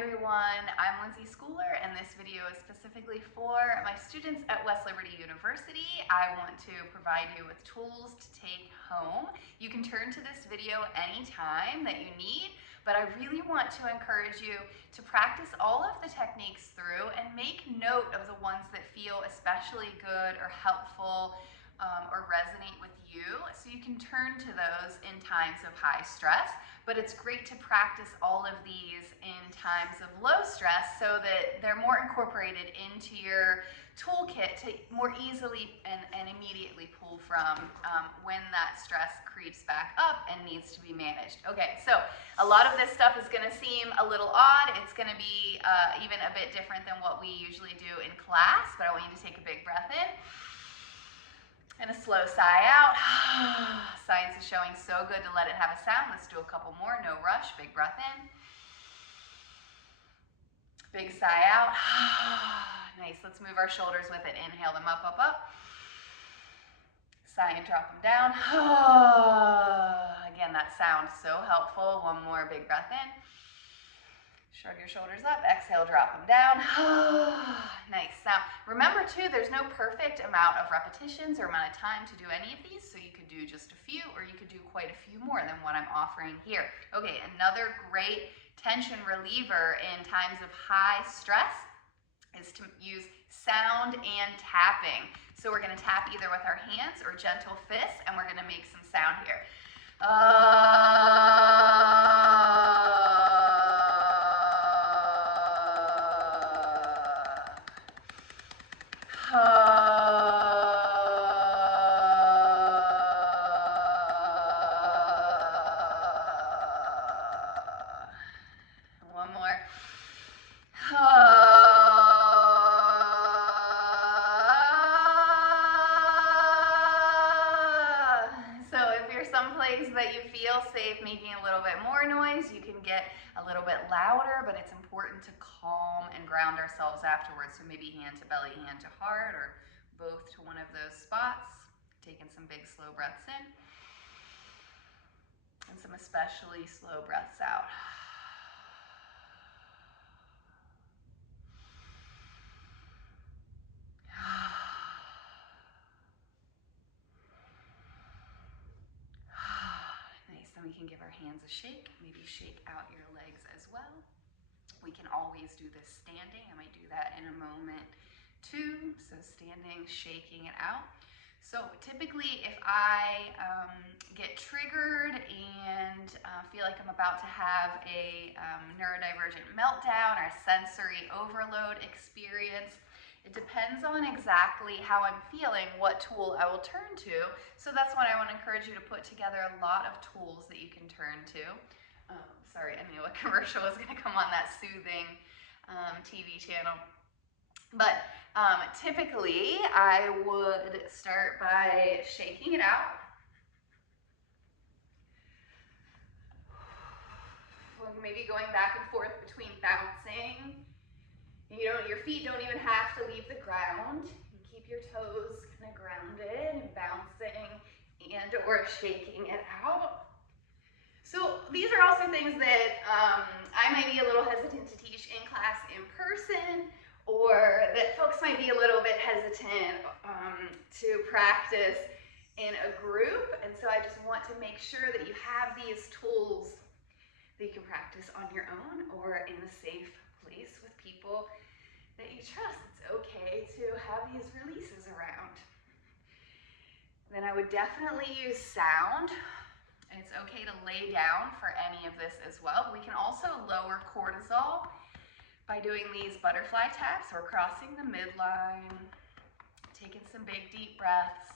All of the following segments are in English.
everyone, I'm Lindsay Schooler, and this video is specifically for my students at West Liberty University. I want to provide you with tools to take home. You can turn to this video anytime that you need, but I really want to encourage you to practice all of the techniques through and make note of the ones that feel especially good or helpful or resonate with you, so you can turn to those in times of high stress. But it's great to practice all of these in times of low stress so that they're more incorporated into your toolkit to more easily and immediately pull from when that stress creeps back up and needs to be managed. Okay, so a lot of this stuff is going to seem a little odd. It's going to be even a bit different than what we usually do in class, but I want you to take a big breath in. And a slow sigh out. Science is showing so good to let it have a sound. Let's do a couple more. No rush. Big breath in. Big sigh out. Nice. Let's move our shoulders with it. Inhale them up, up, up. Sigh and drop them down. Again, that sound so helpful. One more big breath in. Shrug your shoulders up, exhale, drop them down. Nice. Now, remember too, there's no perfect amount of repetitions or amount of time to do any of these, so you could do just a few, or you could do quite a few more than what I'm offering here. Okay, another great tension reliever in times of high stress is to use sound and tapping. So we're gonna tap either with our hands or gentle fists, and we're gonna make some sound here. One more. So if you're someplace that you feel safe making a little bit more noise, you can get a little bit louder, but it's important to calm and ground ourselves afterwards. So maybe hand to belly, hand to heart, or both to one of those spots. Taking some big slow breaths in, and some especially slow breaths out. Nice. Then we can give our hands a shake. Maybe shake out your legs as well. We can always do this standing. I might do that in a moment too. So standing, shaking it out. So typically if I get triggered and feel like I'm about to have a neurodivergent meltdown or a sensory overload experience, it depends on exactly how I'm feeling, what tool I will turn to. So that's when I want to encourage you to put together a lot of tools that you can turn to. Sorry, I knew a commercial was going to come on that soothing TV channel. But typically I would start by shaking it out. Maybe going back and forth between bouncing. Your feet don't even have to leave the ground. You keep your toes kind of grounded and bouncing and or shaking it out. So these are also things that I might be a little hesitant to teach in class in person, or that folks might be a little bit hesitant to practice in a group. And so I just want to make sure that you have these tools that you can practice on your own or in a safe place with people that you trust. It's okay to have these releases around. Then I would definitely use sound. And it's okay to lay down for any of this as well. We can also lower cortisol by doing these butterfly taps or crossing the midline, taking some big deep breaths.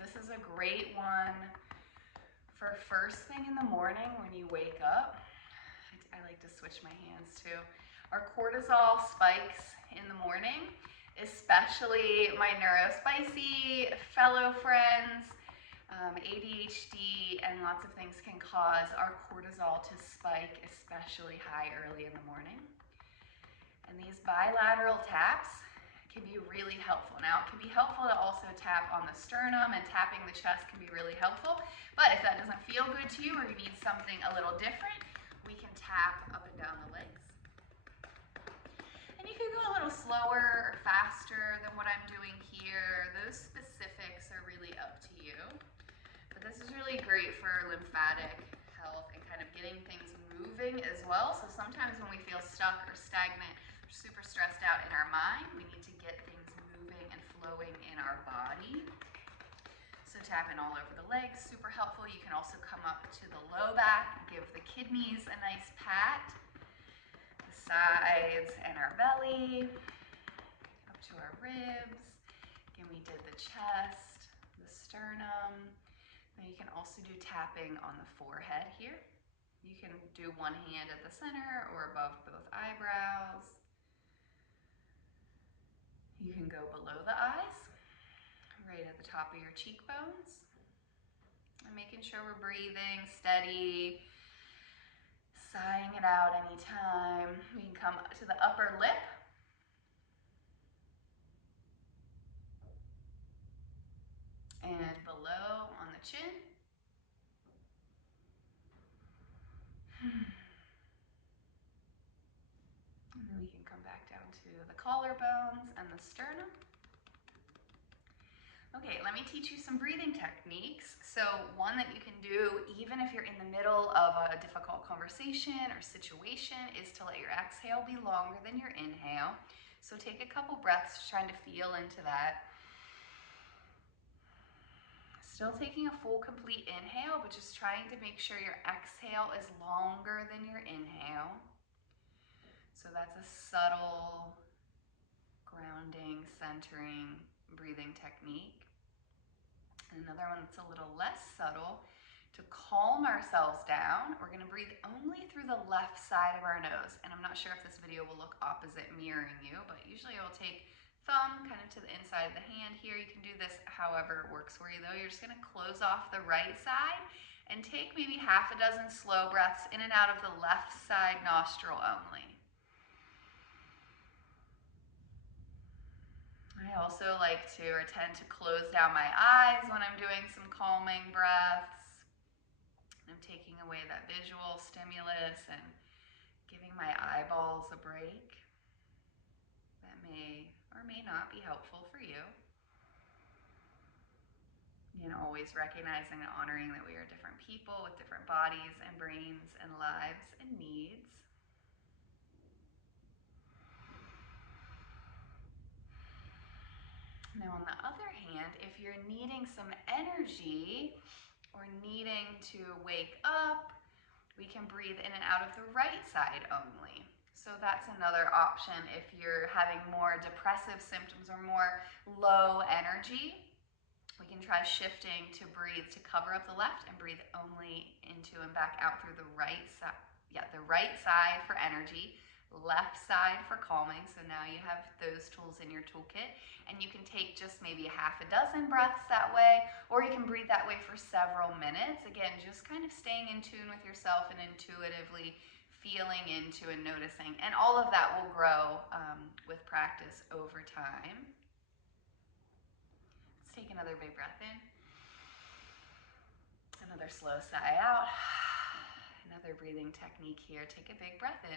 This is a great one for first thing in the morning when you wake up. I like to switch my hands too. Our cortisol spikes in the morning, especially my neurospicy fellow friends. ADHD and lots of things can cause our cortisol to spike especially high early in the morning. And these bilateral taps can be really helpful. Now, it can be helpful to also tap on the sternum, and tapping the chest can be really helpful. But if that doesn't feel good to you, or you need something a little different, we can tap up and down the legs. And you can go a little slower or faster than what I'm doing here. Those specifics are really up to you. But this is really great for lymphatic health and kind of getting things moving as well. So sometimes when we feel stuck or stagnant, or super stressed out in our mind, we need to get things moving and flowing in our body. So tapping all over the legs, super helpful. You can also come up to the low back, give the kidneys a nice pat, the sides and our belly, up to our ribs. Again, we did the chest, the sternum. Then you can also do tapping on the forehead here. You can do one hand at the center or above both eyebrows. You can go below the eyes, right at the top of your cheekbones. And making sure we're breathing steady, sighing it out anytime. We can come to the upper lip. And below on the chin. And then we can come back down to the collarbones and the sternum. Okay, let me teach you some breathing techniques. So one that you can do even if you're in the middle of a difficult conversation or situation is to let your exhale be longer than your inhale. So take a couple breaths trying to feel into that. Still taking a full complete inhale, but just trying to make sure your exhale is longer than your inhale. So that's a subtle grounding, centering breathing technique. And another one that's a little less subtle, to calm ourselves down, we're gonna breathe only through the left side of our nose. And I'm not sure if this video will look opposite mirroring you, but usually I will take thumb kind of to the inside of the hand here. You can do this however works for you though. You're just gonna close off the right side and take maybe half a dozen slow breaths in and out of the left side nostril only. I also like to or tend to close down my eyes when I'm doing some calming breaths. I'm taking away that visual stimulus and giving my eyeballs a break. That may or may not be helpful for you. Again, always recognizing and honoring that we are different people with different bodies and brains and lives and needs. Now on the other hand, if you're needing some energy or needing to wake up, we can breathe in and out of the right side only. So that's another option if you're having more depressive symptoms or more low energy. We can try shifting to breathe to cover up the left and breathe only into and back out through the right side. Yeah, the right side for energy, left side for calming. So now you have those tools in your toolkit, and you can take just maybe half a dozen breaths that way, or you can breathe that way for several minutes. Again, just kind of staying in tune with yourself and intuitively feeling into and noticing. And all of that will grow with practice over time. Let's take another big breath in. Another slow sigh out. Another breathing technique here. Take a big breath in.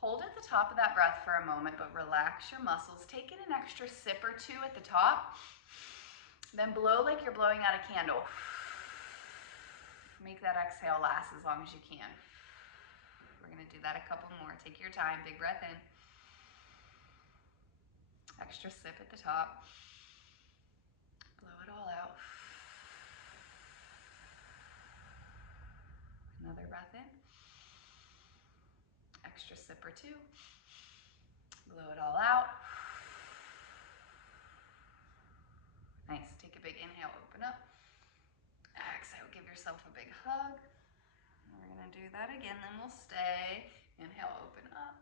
Hold at the top of that breath for a moment, but relax your muscles. Take in an extra sip or two at the top. Then blow like you're blowing out a candle. Make that exhale last as long as you can. We're gonna do that a couple more. Take your time, big breath in. Extra sip at the top. Blow it all out. Another breath in. Extra sip or two. Blow it all out. Nice. Take a big inhale, open up. Exhale, give yourself a big hug. We're gonna do that again, then we'll stay. Inhale, open up.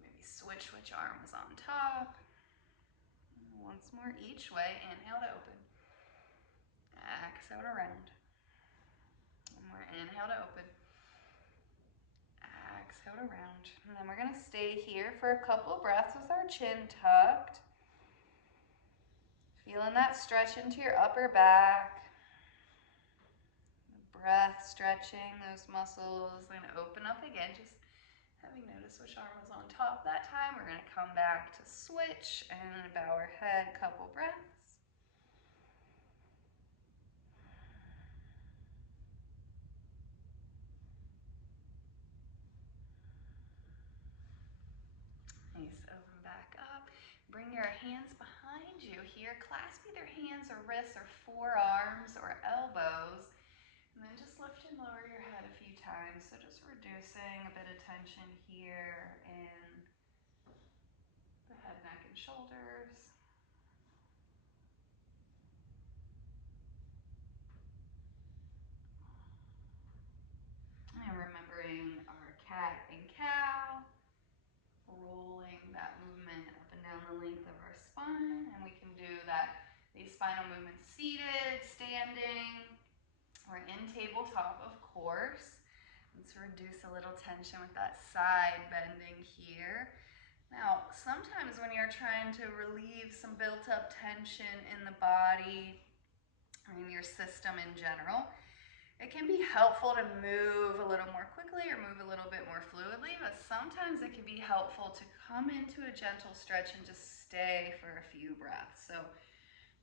Maybe switch which arm is on top. Once more each way. Inhale to open. Exhale to round. One more. Inhale to open. Exhale to round. And then we're gonna stay here for a couple breaths with our chin tucked. Feeling that stretch into your upper back. breath, stretching those muscles. We're gonna open up again, just having noticed which arm was on top that time. We're gonna come back to switch and bow our head, couple breaths. Nice, open back up. Bring your hands behind you here. Clasp either hands or wrists or forearms or elbows. And then just lift and lower your head a few times. So just reducing a bit of tension here in the head, neck, and shoulders. And remembering our cat and cow, rolling that movement up and down the length of our spine. And we can do these spinal movements seated, standing, or in tabletop, of course. Let's reduce a little tension with that side bending here. Now, sometimes when you're trying to relieve some built up tension in the body or in your system in general, it can be helpful to move a little more quickly or move a little bit more fluidly, but sometimes it can be helpful to come into a gentle stretch and just stay for a few breaths. So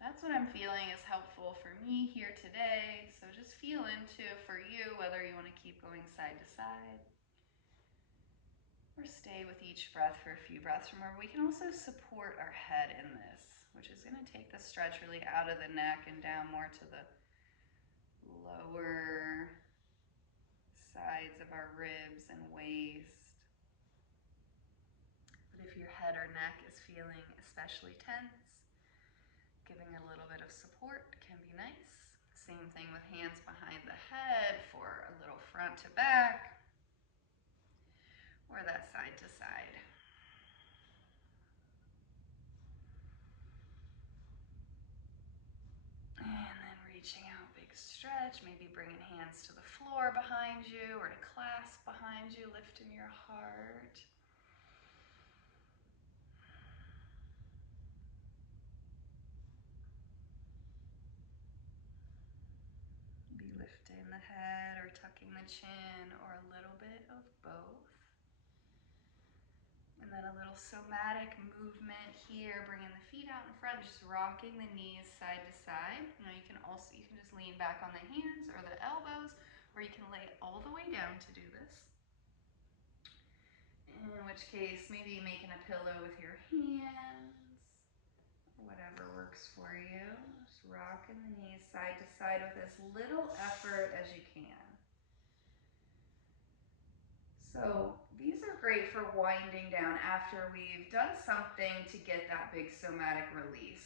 that's what I'm feeling is helpful for me here today. So just feel into, for you, whether you want to keep going side to side or stay with each breath for a few breaths. Remember, we can also support our head in this, which is going to take the stretch really out of the neck and down more to the lower sides of our ribs and waist. But if your head or neck is feeling especially tense, giving a little bit of support can be nice. Same thing with hands behind the head for a little front to back, or that side to side. And then reaching out, big stretch, maybe bringing hands to the floor behind you or to clasp behind you, lifting your heart. Be lifting the head or tucking the chin or a little bit of both. And then a little somatic movement here, bringing the feet out in front, just rocking the knees side to side. You can just lean back on the hands or the elbows, or you can lay all the way down to do this. In which case, maybe making a pillow with your hands, whatever works for you. Just rocking the knees side to side with as little effort as you can. So these are great for winding down after we've done something to get that big somatic release.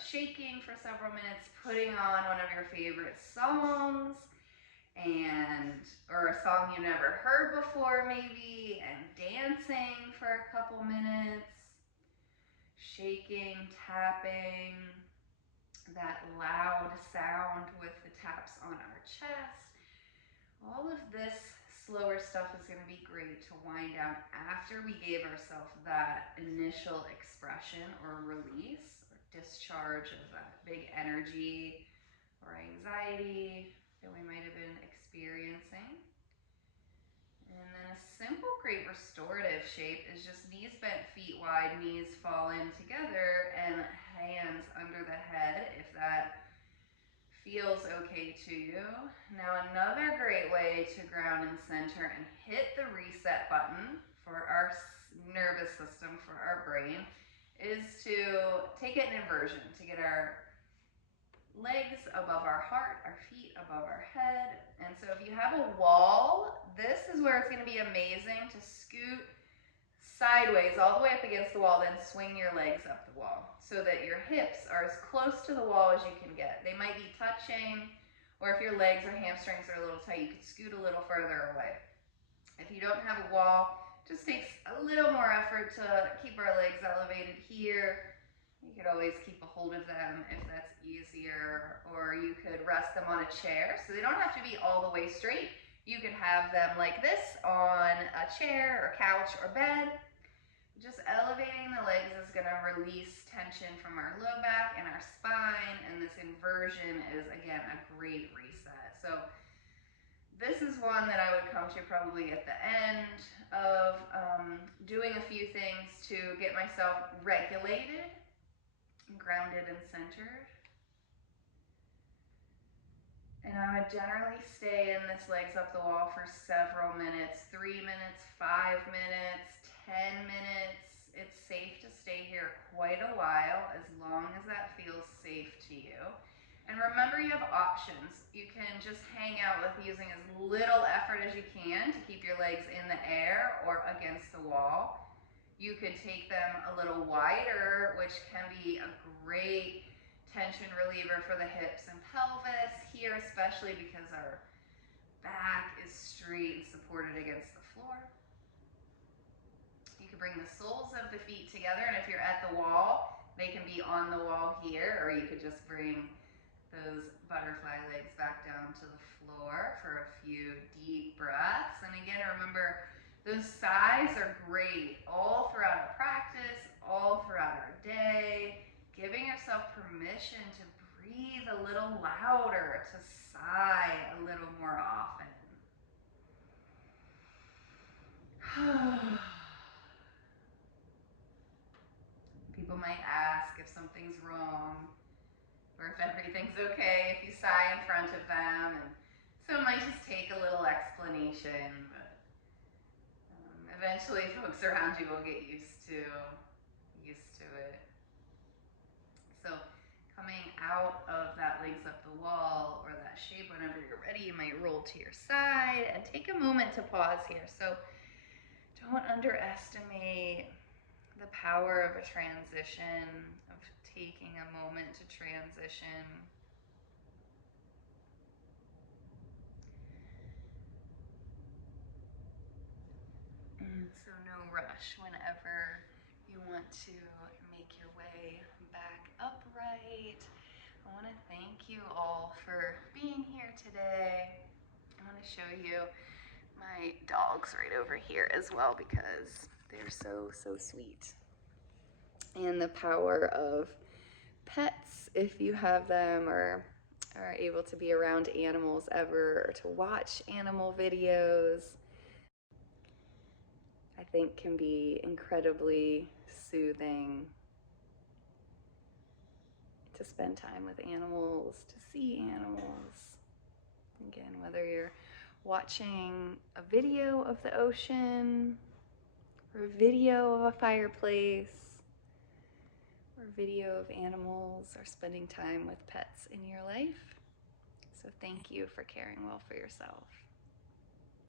Shaking for several minutes, putting on one of your favorite songs, or a song you never heard before maybe, and dancing for a couple minutes. Shaking, tapping, that loud sound with the taps on our chest. All of this slower stuff is going to be great to wind down after we gave ourselves that initial expression or release or discharge of that big energy or anxiety that we might have been experiencing. And then a simple, great restorative shape is just knees bent, feet wide, knees fall in together, and hands under the head if that feels okay to you. Now another great way to ground and center and hit the reset button for our nervous system, for our brain, is to take it in inversion, to get our legs above our heart, our feet above our head. And so if you have a wall, this is where it's going to be amazing to scoot sideways all the way up against the wall, then swing your legs up the wall so that your hips are as close to the wall as you can get. They might be touching, or if your legs or hamstrings are a little tight, you could scoot a little further away. If you don't have a wall, it just takes a little more effort to keep our legs elevated here. You could always keep a hold of them if that's easier, or you could rest them on a chair, so they don't have to be all the way straight. You could have them like this on a chair or couch or bed. Just elevating the legs is going to release tension from our low back and our spine, and this inversion is, again, a great reset. So This is one that I would come to probably at the end of doing a few things to get myself regulated, grounded, and centered. And I would generally stay in this legs up the wall for several minutes, 3 minutes, 5 minutes, 10 minutes. It's safe to stay here quite a while, as long as that feels safe to you. And remember, you have options. You can just hang out with using as little effort as you can to keep your legs in the air or against the wall. You could take them a little wider, which can be a great tension reliever for the hips and pelvis here, especially because our back is straight and supported against the floor. You can bring the soles of the feet together, and if you're at the wall, they can be on the wall here, or you could just bring those butterfly legs back down to the floor for a few deep breaths. And again, remember, those sighs are great all throughout our practice, all throughout our day. Giving yourself permission to breathe a little louder, to sigh a little more often. People might ask if something's wrong or if everything's okay if you sigh in front of them, and so it might just take a little explanation, but eventually folks around you will get used to it. So coming out of that legs up the wall or that shape, whenever you're ready, you might roll to your side and take a moment to pause here. So don't underestimate the power of a transition, of taking a moment to transition. And so no rush whenever you want to make your way back upright. I want to thank you all for being here today. I want to show you my dogs right over here as well, because they're so sweet. And the power of pets, if you have them or are able to be around animals ever, or to watch animal videos, I think can be incredibly soothing. To spend time with animals, to see animals. Again, whether you're watching a video of the ocean, or a video of a fireplace, or a video of animals, or spending time with pets in your life. So thank you for caring well for yourself.